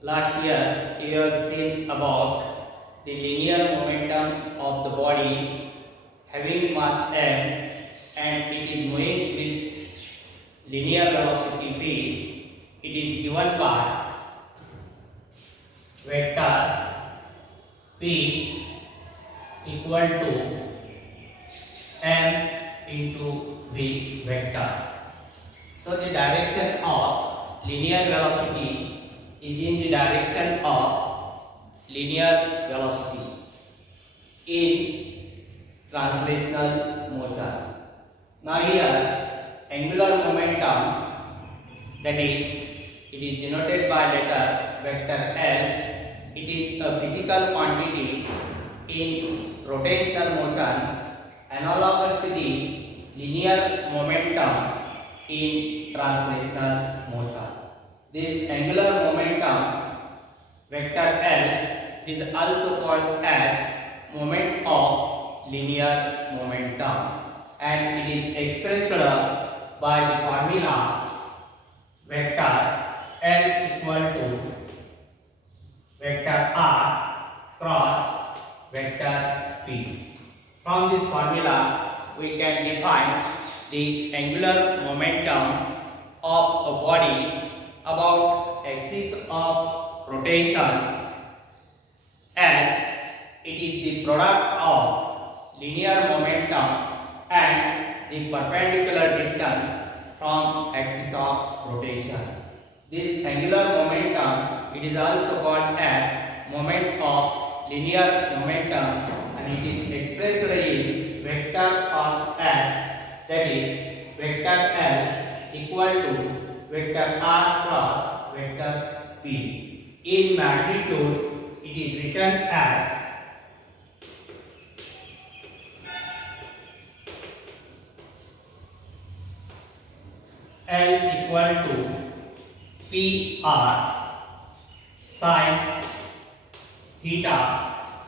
Last year, we have seen about the linear momentum of the body having mass m and it is moving with linear velocity v. It is given by vector p equal to m into v vector. So the direction of linear velocity is in the direction of linear velocity in translational motion. Now here angular momentum, that is, it is denoted by letter vector L. It is a physical quantity in rotational motion analogous to the linear momentum in translational motion. This angular momentum vector L is also called as moment of linear momentum, and it is expressed by the formula vector L equal to vector R cross vector P. From this formula, we can define the angular momentum of a body about axis of rotation as it is the product of linear momentum and the perpendicular distance from axis of rotation. This angular momentum, it is also called as moment of linear momentum, and it is expressed in vector of S, that is vector L equal to vector R cross vector P. In magnitude, it is written as L equal to PR sin theta,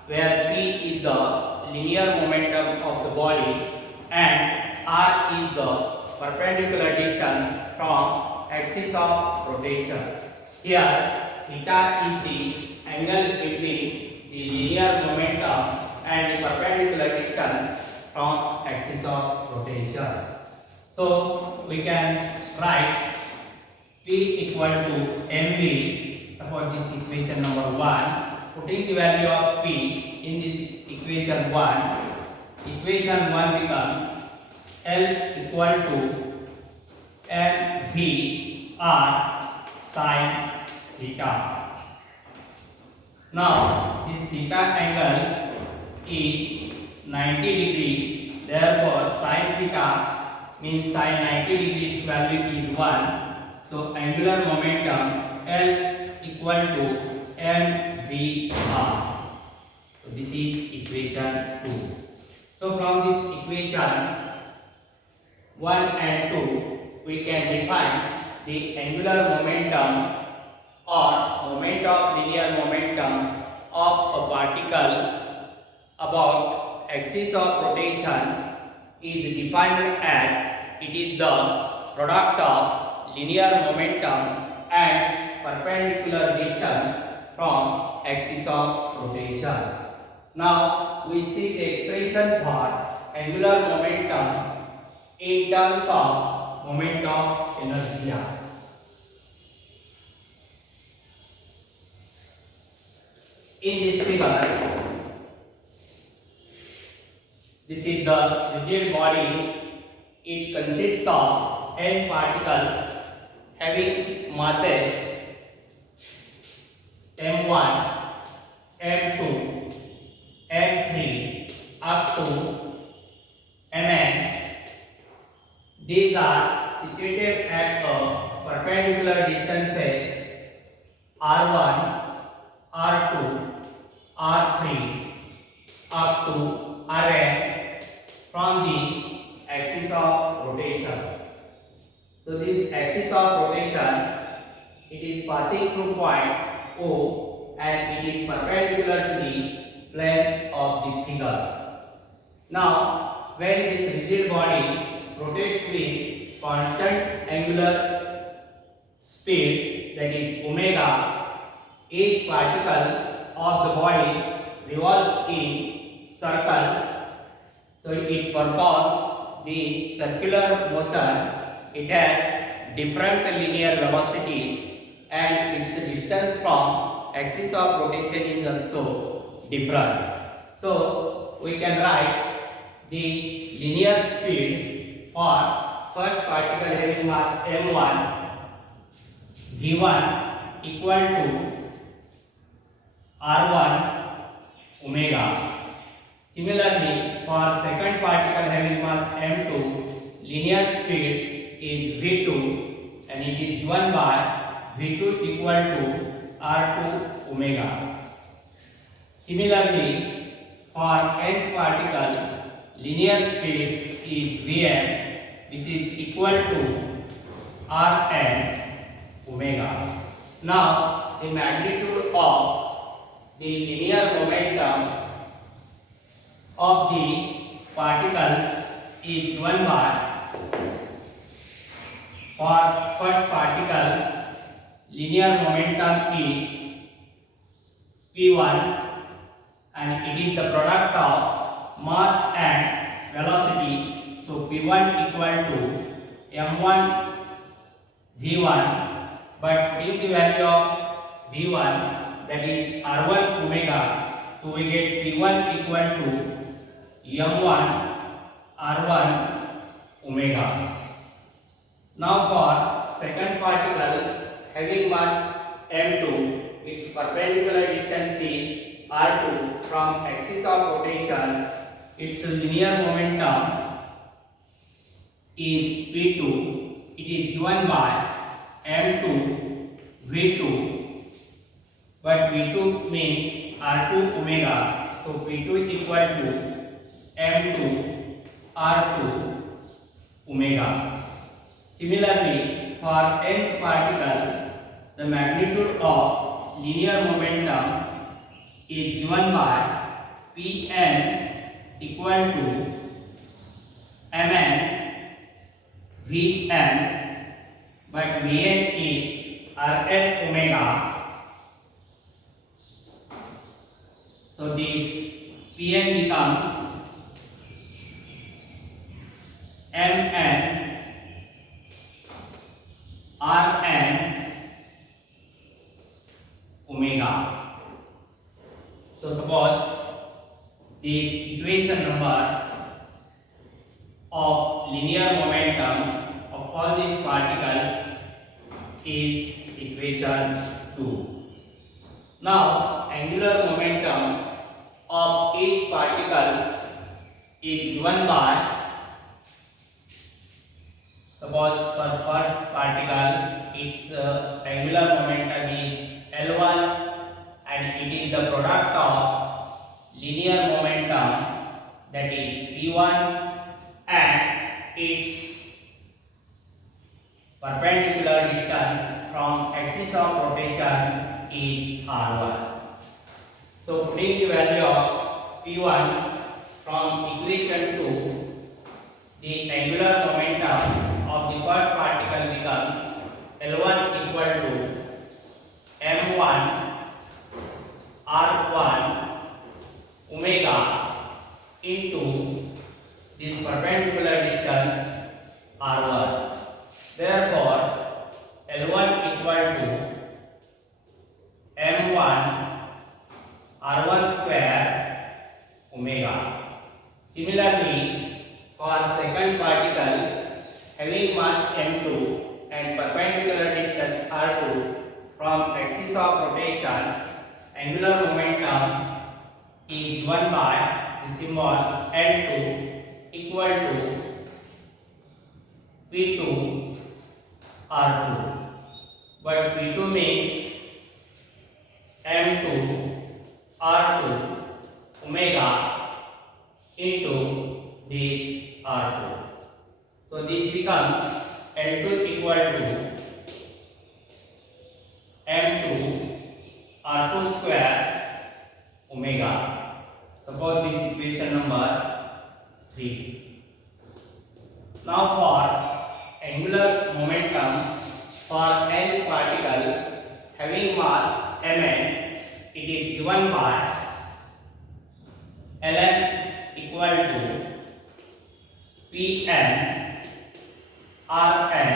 where P is the linear momentum of the body and R is the perpendicular distance from axis of rotation. Here, theta is the angle between the linear momentum and the perpendicular distance from axis of rotation. So, we can write P equal to mv. Suppose this equation number 1. Putting the value of P in this equation 1, equation 1 becomes L equal to mv r sin theta. Now, this theta angle is 90 degree. Therefore, sin theta means sin 90 degrees value is 1. So, angular momentum L equal to mvr. So, this is equation 2. So, from this equation 1 and 2, we can define the angular momentum or moment of linear momentum of a particle about axis of rotation is defined as it is the product of linear momentum and perpendicular distance from axis of rotation. Now we see the expression for angular momentum in terms of moment of inertia. In this figure, this is the rigid body. It consists of n particles having masses m1, m2, m3 up to mn. These are situated at a perpendicular distances r1, r2, r3 up to rn from the axis of rotation. So this axis of rotation, it is passing through point O and it is perpendicular to the plane of the figure. Now, when this rigid body rotates with constant angular speed, that is omega, each particle of the body revolves in circles. So it performs the circular motion. It has different linear velocities and its distance from axis of rotation is also different. So we can write the linear speed for first particle having mass m1, v1 equal to r1 omega. Similarly, for second particle having mass m2, linear speed is v2 and it is given by v2 equal to r2 omega. Similarly, for nth particle, linear speed is vn, which is equal to rn omega. Now, the magnitude of the linear momentum of the particles is given by, for first particle, linear momentum is p1 and it is the product of mass and velocity. So p1 equal to m1 v1, but putting the value of v1, that is r1 omega, so we get p1 equal to m1 r1 omega. Now for second particle having mass m2, its perpendicular distance is r2 from axis of rotation. Its linear momentum is p2. It is given by m2 v2, but v2 means r2 omega, so p2 equal to m2 r2 omega. Similarly, for nth particle, the magnitude of linear momentum is given by Pn equal to Mn Vn, but Vn is Rn omega. So this Pn becomes Mn Rn omega. So suppose this equation number of linear momentum of all these particles is equation 2. Now angular momentum of each particles is given by, suppose for first particle its angular momentum is L1 and it is the product of linear momentum, that is P1, and its perpendicular distance from axis of rotation is r1. So putting the value of P1 from equation 2, the angular momentum of the first particle becomes L1 equal to m1 r1 omega into this perpendicular distance r1. Therefore, L1 equal to m1 r1 square omega. Similarly, for second particle having mass m2 and perpendicular distance r2 from axis of rotation, angular momentum is given by the symbol L2 equal to P2 R2, but P2 means M2 R2 omega into this R2. So this becomes L2 equal to M2 R2 square omega. Suppose this equation number 3. Now for angular momentum for nth particle having mass Mn, it is given by Ln equal to Pn Rn,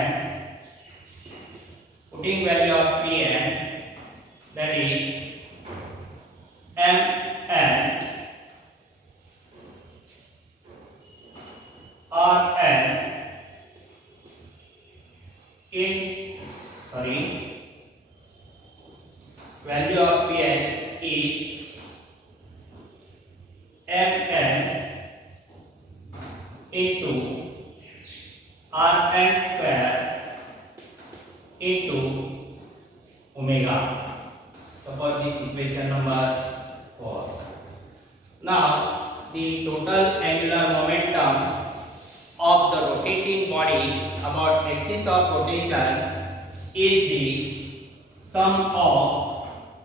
putting value of Pn, that is Mn Rn value of Pn is Mn into Rn square into omega. Suppose this equation number 4. Now the total angular momentum of the rotating body about axis of rotation is the sum of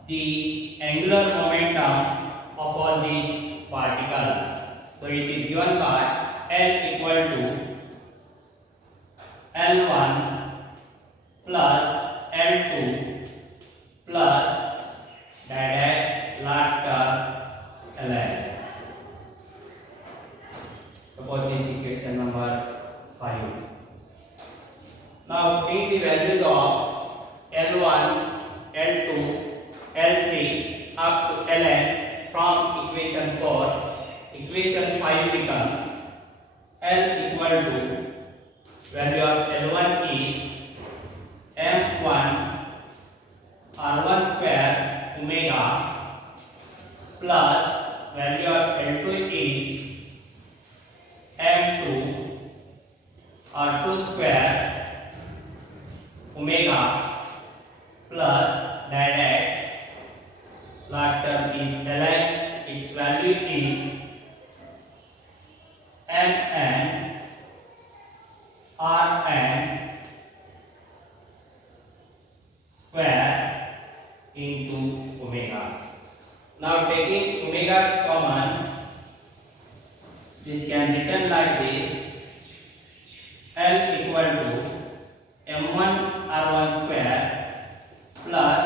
the angular momentum of all these particles. So it is given by L equal to L1 plus L2 plus dash last term Ln. Suppose this equation number 5. Now take the values of L1, L2, L3 up to Ln from equation 4. Equation 5 becomes L equal to value of L1 is M1 R1 square omega plus value of L2 is M2 R2 square omega plus dash last term is Ln, its value is Mn Rn square into omega. Now taking omega common, this can be written like this: L equal to M1 R1 square plus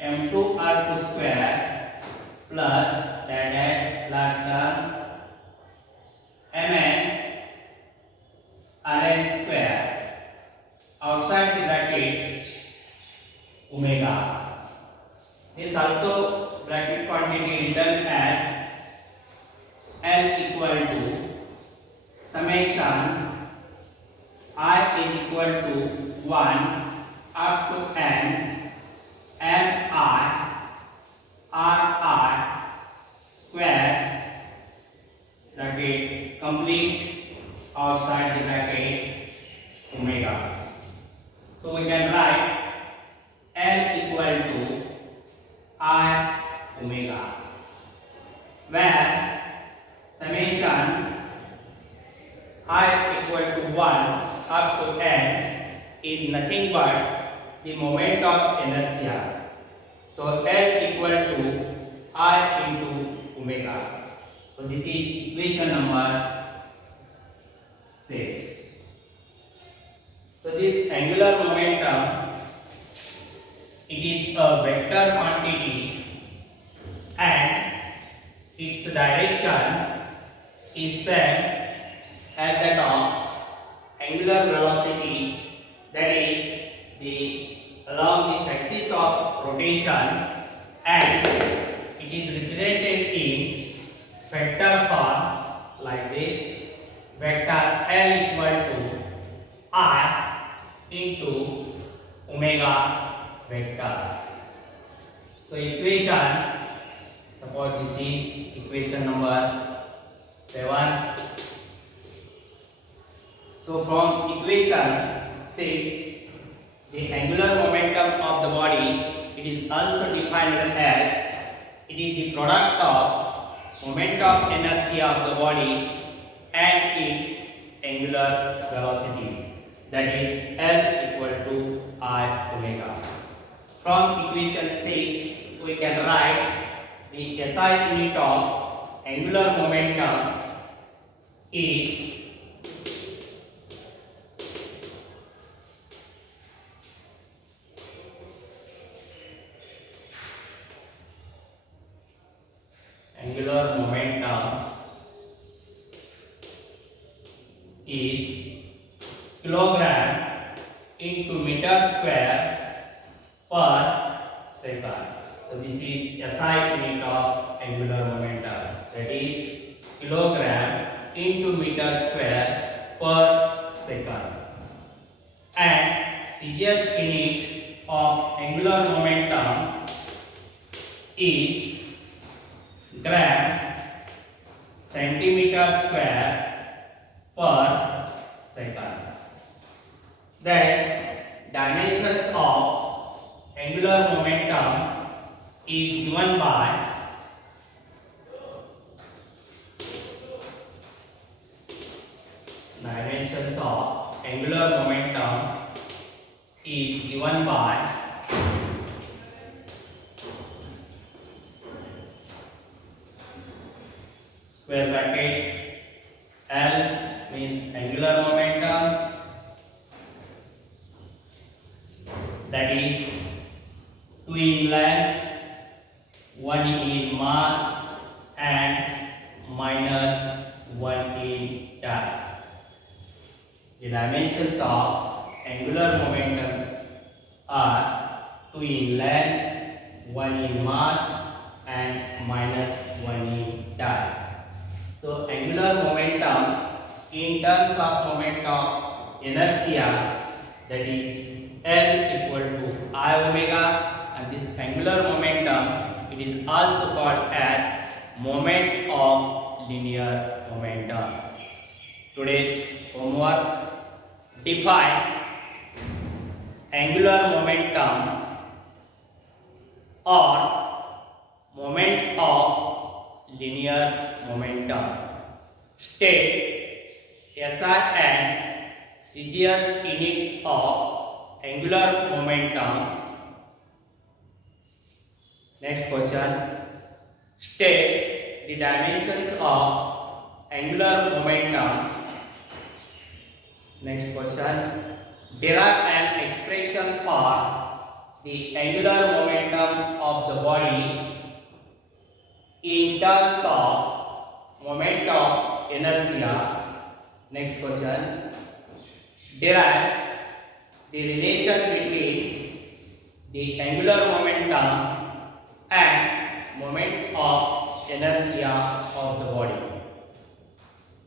M2 R2 square plus dash last term Mn Rn square, outside the bracket omega. This also bracket quantity written as L equal to summation I is equal to 1 up to n mi Ri square bracket complete outside the bracket omega. So we can write L equal to I omega, where summation I equal to 1 up to n is nothing but the moment of inertia. So L equal to I into omega. So this is equation number 6. So this angular momentum, it is a vector quantity and its direction is set at the top. Angular velocity, that is along the axis of rotation, and it is represented in vector form like this: vector L equal to I into omega vector. So equation, suppose this is equation number 7. So from equation 6, the angular momentum of the body, it is also defined as it is the product of moment of inertia of the body and its angular velocity, that is L equal to I omega. From equation 6, we can write the SI unit of angular momentum is angular momentum is kilogram into meter square per second. So this is SI unit of angular momentum, that is kilogram into meter square per second. And CGS unit of angular momentum is gram centimeter square per second. Then dimensions of angular momentum is given by dimensions of angular momentum is given by square bracket L means angular momentum, that is 2 in length, 1 in mass and minus 1 in time. The dimensions of angular momentum are 2 in length, 1 in mass and minus 1 in time. So angular momentum in terms of moment of inertia, that is L equal to I omega, and this angular momentum, it is also called as moment of linear momentum. Today's homework: define angular momentum or moment of linear momentum. State SI and CGS units of angular momentum. Next question. State the dimensions of angular momentum. Next question. Derive an expression for the angular momentum of the body in terms of moment of inertia. Next question. Derive the relation between the angular momentum and moment of inertia of the body.